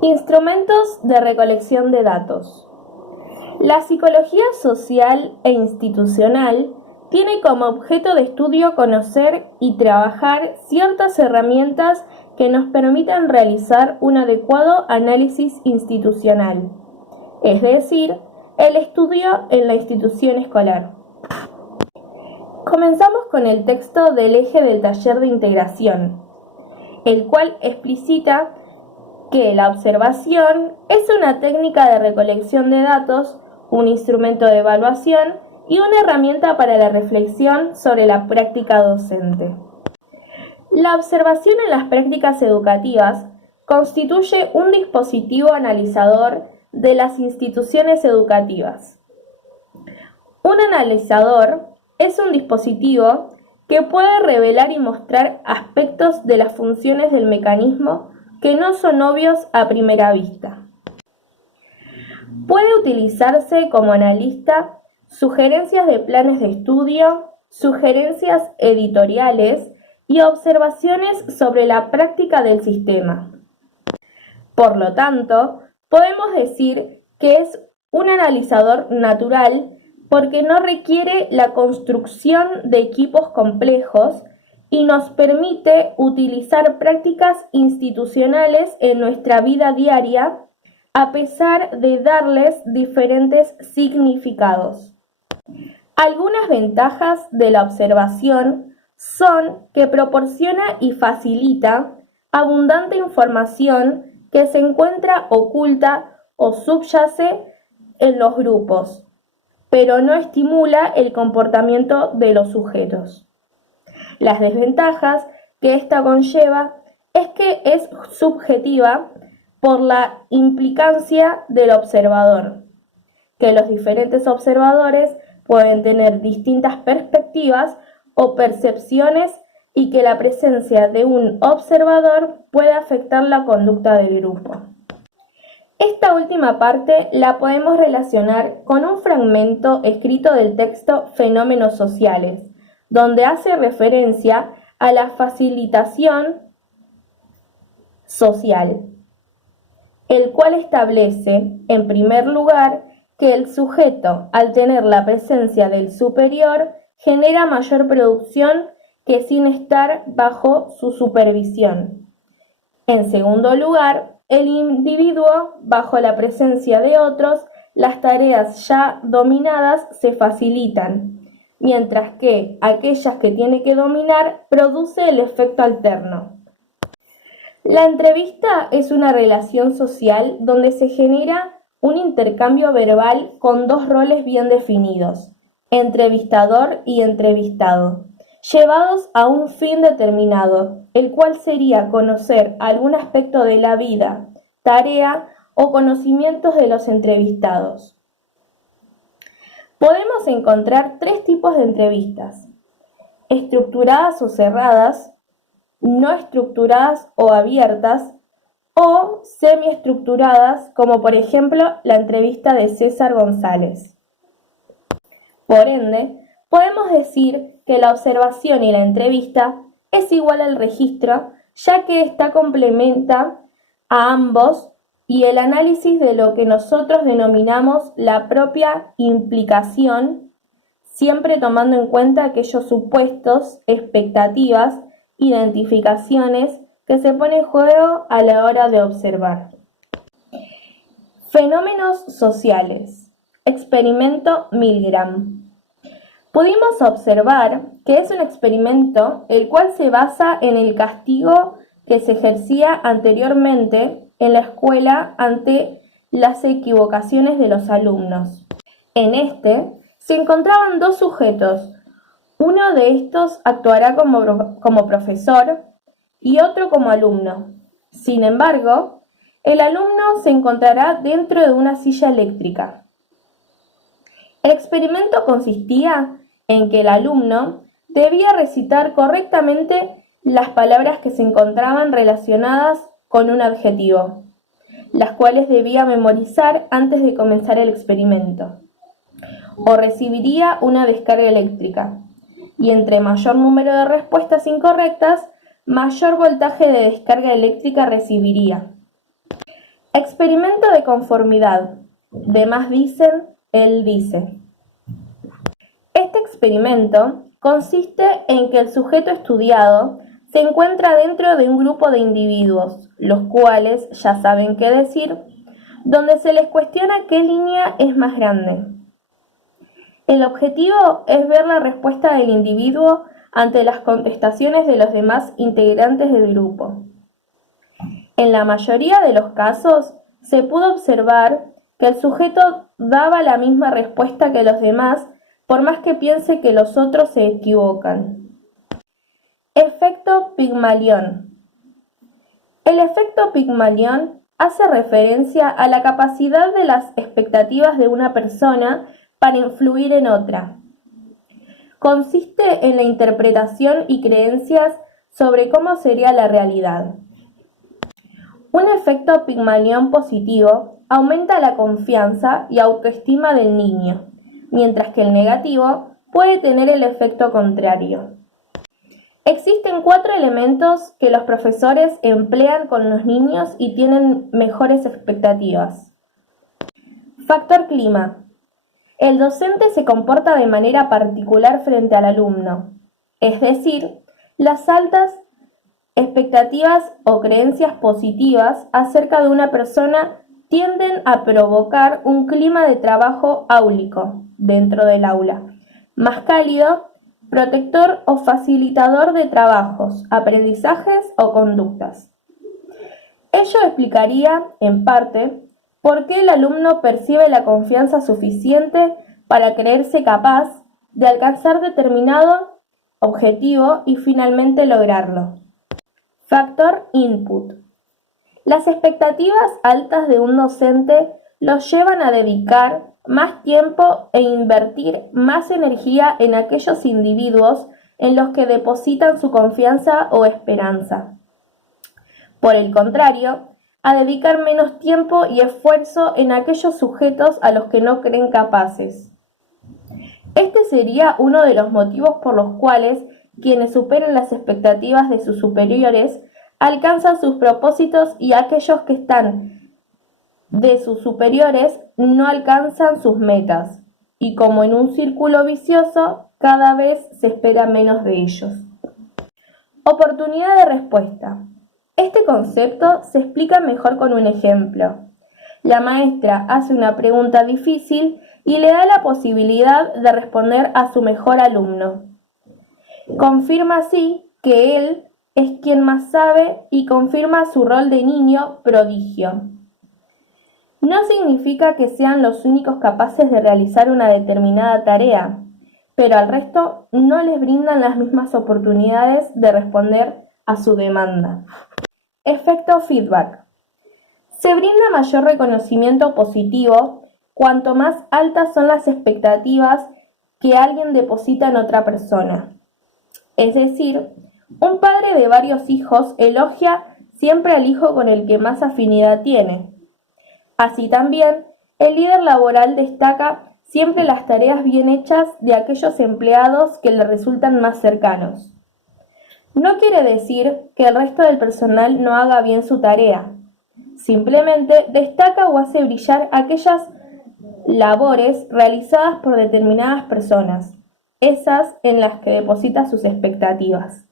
Instrumentos de recolección de datos. La psicología social e institucional tiene como objeto de estudio conocer y trabajar ciertas herramientas que nos permitan realizar un adecuado análisis institucional, es decir, el estudio en la institución escolar. Comenzamos con el texto del eje del taller de integración, el cual explicita que la observación es una técnica de recolección de datos, un instrumento de evaluación y una herramienta para la reflexión sobre la práctica docente. La observación en las prácticas educativas constituye un dispositivo analizador de las instituciones educativas. Un analizador es un dispositivo que puede revelar y mostrar aspectos de las funciones del mecanismo que no son obvios a primera vista. Puede utilizarse como analista sugerencias de planes de estudio, sugerencias editoriales y observaciones sobre la práctica del sistema. Por lo tanto, podemos decir que es un analizador natural porque no requiere la construcción de equipos complejos y nos permite utilizar prácticas institucionales en nuestra vida diaria a pesar de darles diferentes significados. Algunas ventajas de la observación son que proporciona y facilita abundante información que se encuentra oculta o subyace en los grupos, pero no estimula el comportamiento de los sujetos. Las desventajas que esta conlleva es que es subjetiva por la implicancia del observador, que los diferentes observadores pueden tener distintas perspectivas o percepciones y que la presencia de un observador puede afectar la conducta del grupo. Esta última parte la podemos relacionar con un fragmento escrito del texto Fenómenos sociales, donde hace referencia a la facilitación social, el cual establece, en primer lugar, que el sujeto, al tener la presencia del superior, genera mayor producción que sin estar bajo su supervisión. En segundo lugar, el individuo, bajo la presencia de otros, las tareas ya dominadas se facilitan, mientras que aquellas que tiene que dominar produce el efecto alterno. La entrevista es una relación social donde se genera un intercambio verbal con dos roles bien definidos, entrevistador y entrevistado, llevados a un fin determinado, el cual sería conocer algún aspecto de la vida, tarea o conocimientos de los entrevistados. Podemos encontrar tres tipos de entrevistas: estructuradas o cerradas, no estructuradas o abiertas, o semiestructuradas, como por ejemplo la entrevista de César González. Por ende, podemos decir que la observación y la entrevista es igual al registro, ya que ésta complementa a ambos y el análisis de lo que nosotros denominamos la propia implicación, siempre tomando en cuenta aquellos supuestos, expectativas, identificaciones que se ponen en juego a la hora de observar. Fenómenos sociales. Experimento Milgram. Pudimos observar que es un experimento el cual se basa en el castigo que se ejercía anteriormente en la escuela ante las equivocaciones de los alumnos. En este se encontraban dos sujetos. Uno de estos actuará como profesor y otro como alumno. Sin embargo, el alumno se encontrará dentro de una silla eléctrica. El experimento consistía en que el alumno debía recitar correctamente las palabras que se encontraban relacionadas con un adjetivo, las cuales debía memorizar antes de comenzar el experimento, o recibiría una descarga eléctrica, y entre mayor número de respuestas incorrectas, mayor voltaje de descarga eléctrica recibiría. Experimento de conformidad. Demás dicen, él dice. Este experimento consiste en que el sujeto estudiado se encuentra dentro de un grupo de individuos, los cuales ya saben qué decir, donde se les cuestiona qué línea es más grande. El objetivo es ver la respuesta del individuo ante las contestaciones de los demás integrantes del grupo. En la mayoría de los casos, se pudo observar que el sujeto daba la misma respuesta que los demás, por más que piense que los otros se equivocan. Efecto Pigmalión. El efecto Pigmalión hace referencia a la capacidad de las expectativas de una persona para influir en otra. Consiste en la interpretación y creencias sobre cómo sería la realidad. Un efecto Pigmalión positivo aumenta la confianza y autoestima del niño, mientras que el negativo puede tener el efecto contrario. Existen 4 elementos que los profesores emplean con los niños y tienen mejores expectativas. Factor clima. El docente se comporta de manera particular frente al alumno, es decir, las altas expectativas o creencias positivas acerca de una persona tienden a provocar un clima de trabajo áulico dentro del aula, más cálido, protector o facilitador de trabajos, aprendizajes o conductas. Ello explicaría, en parte, por qué el alumno percibe la confianza suficiente para creerse capaz de alcanzar determinado objetivo y finalmente lograrlo. Factor input. Las expectativas altas de un docente los llevan a dedicar más tiempo e invertir más energía en aquellos individuos en los que depositan su confianza o esperanza. Por el contrario, a dedicar menos tiempo y esfuerzo en aquellos sujetos a los que no creen capaces. Este sería uno de los motivos por los cuales quienes superan las expectativas de sus superiores alcanzan sus propósitos y aquellos que están de sus superiores no alcanzan sus metas, y como en un círculo vicioso, cada vez se espera menos de ellos. Oportunidad de respuesta. Este concepto se explica mejor con un ejemplo. La maestra hace una pregunta difícil y le da la posibilidad de responder a su mejor alumno. Confirma así que él es quien más sabe y confirma su rol de niño prodigio. No significa que sean los únicos capaces de realizar una determinada tarea, pero al resto no les brindan las mismas oportunidades de responder a su demanda. Efecto feedback. Se brinda mayor reconocimiento positivo cuanto más altas son las expectativas que alguien deposita en otra persona. Es decir, un padre de varios hijos elogia siempre al hijo con el que más afinidad tiene. Así también, el líder laboral destaca siempre las tareas bien hechas de aquellos empleados que le resultan más cercanos. No quiere decir que el resto del personal no haga bien su tarea. Simplemente destaca o hace brillar aquellas labores realizadas por determinadas personas, esas en las que deposita sus expectativas.